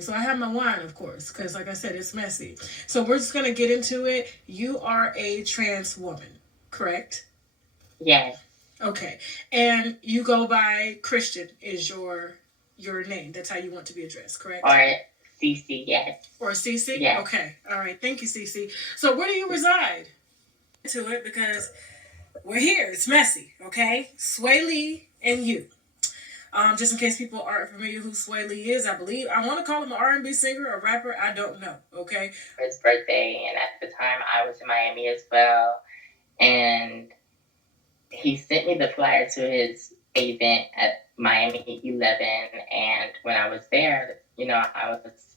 So I have my wine, of course, because like I said, it's messy. So we're just gonna get into it. You are a trans woman, correct? Yes. Okay. And you go by Christian is your name. That's how you want to be addressed, correct? Or CC, yes. Or Cece? Yes. Okay. All right. Thank you, Cece. So where do you reside? To it because we're here. It's messy, okay? Sway Lee and you. Just in case people aren't familiar who Sway Lee is, I believe I want to call him an R&B singer, a rapper. I don't know. Okay. His birthday, and at the time I was in Miami as well, and he sent me the flyer to his event at Miami 11. And when I was there, I was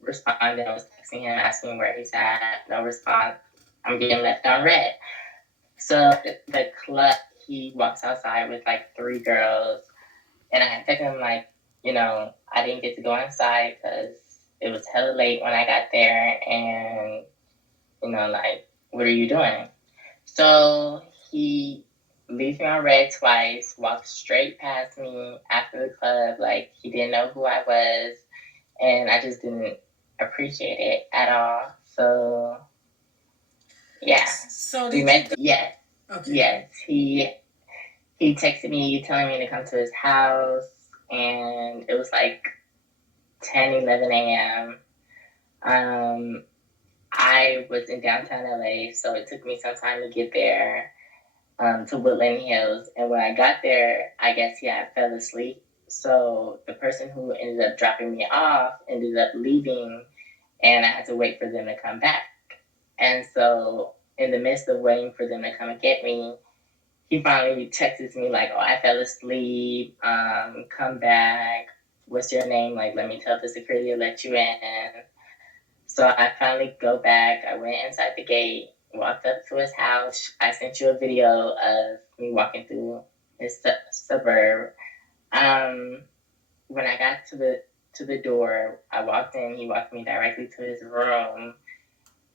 responding. I was texting him, asking where he's at. No response. I'm getting left on red. So the club, he walks outside with like three girls, and I texted him like, I didn't get to go inside because it was hella late when I got there, and like, what are you doing? So he leaves me on red twice, walks straight past me after the club, like he didn't know who I was, and I just didn't appreciate it at all. So yeah, So we did you? met. Yes, Okay. yes. He texted me telling me to come to his house, and it was like 10, 11 a.m. I was in downtown LA, so it took me some time to get there, to Woodland Hills. And when I got there, I guess, yeah, I fell asleep. So the person who ended up dropping me off ended up leaving, and I had to wait for them to come back. And so, in the midst of waiting for them to come and get me, he finally texts me like, "Oh, I fell asleep. Come back. What's your name? Like, let me tell the security to let you in." So I finally go back. I went inside the gate, walked up to his house. I sent you a video of me walking through his suburb. Um, when I got to the door, I walked in. He walked me directly to his room,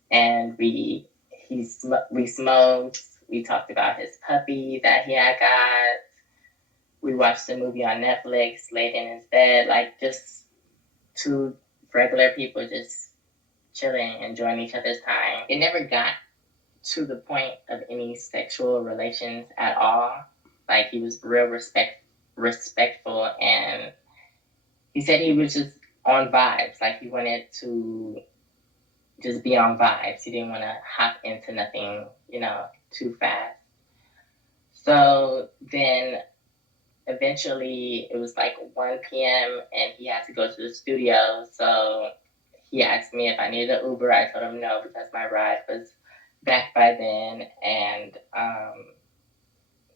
and we smoked. We talked about his puppy that he had got. We watched a movie on Netflix, laid in his bed, like just two regular people just chilling, enjoying each other's time. It never got to the point of any sexual relations at all. Like he was real respectful, and he said he was just on vibes. Like he wanted to just be on vibes. He didn't want to hop into nothing, too fast. So then eventually it was like 1 p.m. and he had to go to the studio. So he asked me if I needed an Uber. I told him no because my ride was back by then. And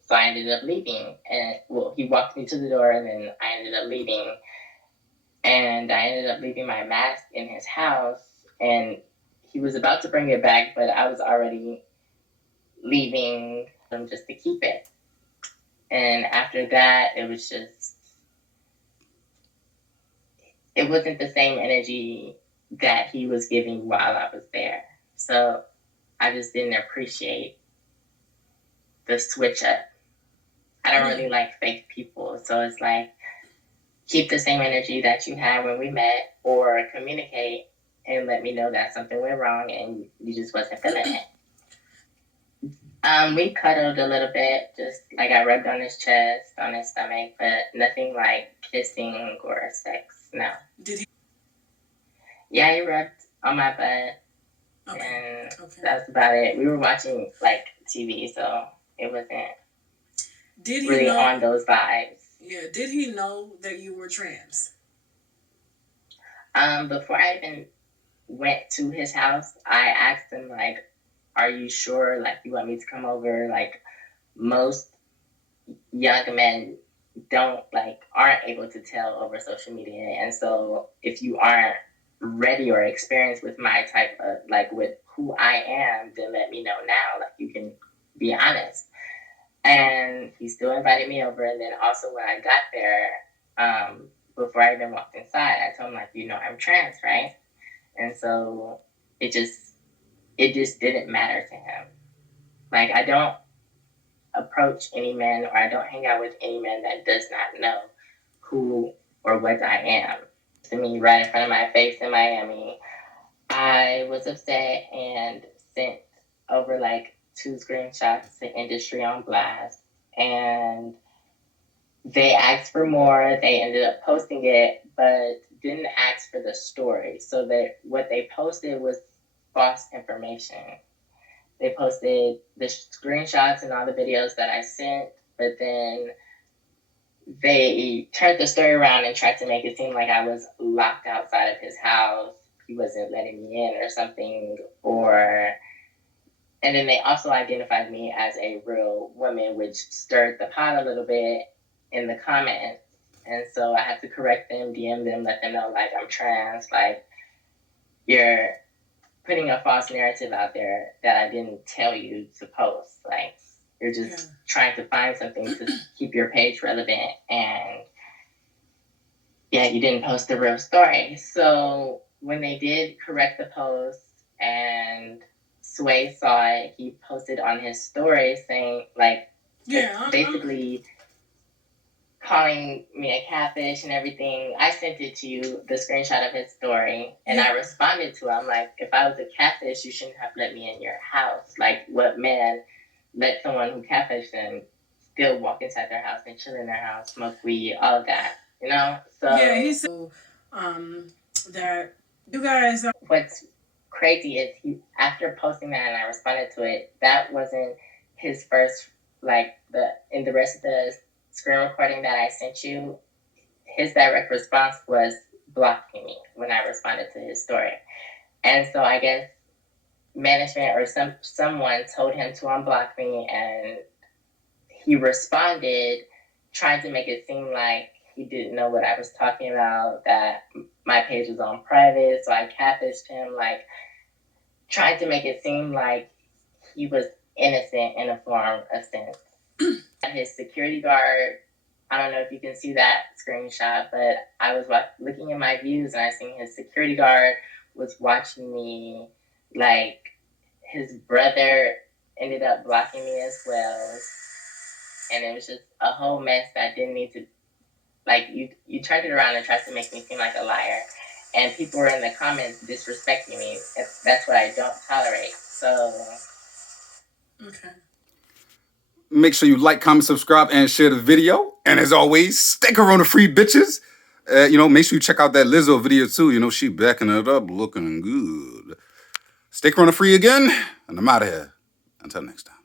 so I ended up leaving. And well, he walked me to the door, and then I ended up leaving. And I ended up leaving my mask in his house. And he was about to bring it back, but I was already leaving him just to keep it. And after that, it wasn't the same energy that he was giving while I was there. So I just didn't appreciate the switch up. I don't really like fake people. So it's like, keep the same energy that you had when we met, or communicate and let me know that something went wrong and you just wasn't feeling it. We cuddled a little bit, just like I rubbed on his chest, on his stomach, but nothing like kissing or sex. No. Did he? Yeah, he rubbed on my butt, and that's about it. We were watching like TV, so it wasn't Did he really know? on those vibes. Yeah. Did he know that you were trans? Before I even went to his house, I asked him like, "Are you sure? Like, you want me to come over?" Like, most young men aren't able to tell over social media, and so if you aren't ready or experienced with my type of, like, with who I am, then let me know now. Like, you can be honest. And he still invited me over, and then also when I got there, before I even walked inside, I told him like, I'm trans, right? And so it just didn't matter to him. Like, I don't approach any man, or I don't hang out with any man that does not know who or what I am. to me right in front of my face in Miami. I was upset and sent over like 2 screenshots to Industry on Blast, and they asked for more. They ended up posting it, but didn't ask for the story. So that what they posted was false information. They posted the screenshots and all the videos that I sent, but then they turned the story around and tried to make it seem like I was locked outside of his house. He wasn't letting me in or something, and then they also identified me as a real woman, which stirred the pot a little bit in the comments. And so I had to correct them, DM them, let them know like I'm trans, like you're putting a false narrative out there that I didn't tell you to post. Like you're just trying to find something to keep your page relevant, and you didn't post the real story. So when they did correct the post and Swae saw it, he posted on his story saying like basically calling me a catfish and everything. I sent it to you, the screenshot of his story, and I responded to him like, if I was a catfish, you shouldn't have let me in your house. Like, what man let someone who catfished them still walk inside their house and chill in their house, smoke weed, all of that, you know? So he said that you guys are. What's crazy is he, after posting that and I responded to it, that wasn't his first, like, in the rest of the screen recording that I sent you, his direct response was blocking me when I responded to his story. And so I guess management or someone told him to unblock me, and he responded trying to make it seem like he didn't know what I was talking about, that my page was on private, so I catfished him, like trying to make it seem like he was innocent in a form of sense. His security guard, I don't know if you can see that screenshot, but I was looking at my views and I seen his security guard was watching me. Like, his brother ended up blocking me as well. And it was just a whole mess that didn't need to, like, you turned it around and tried to make me seem like a liar. And people were in the comments disrespecting me. That's what I don't tolerate. So. Okay. Make sure you like, comment, subscribe, and share the video. And as always, stay Corona-free, bitches. Make sure you check out that Lizzo video too. She backing it up, looking good. Stay Corona-free again, and I'm out of here. Until next time.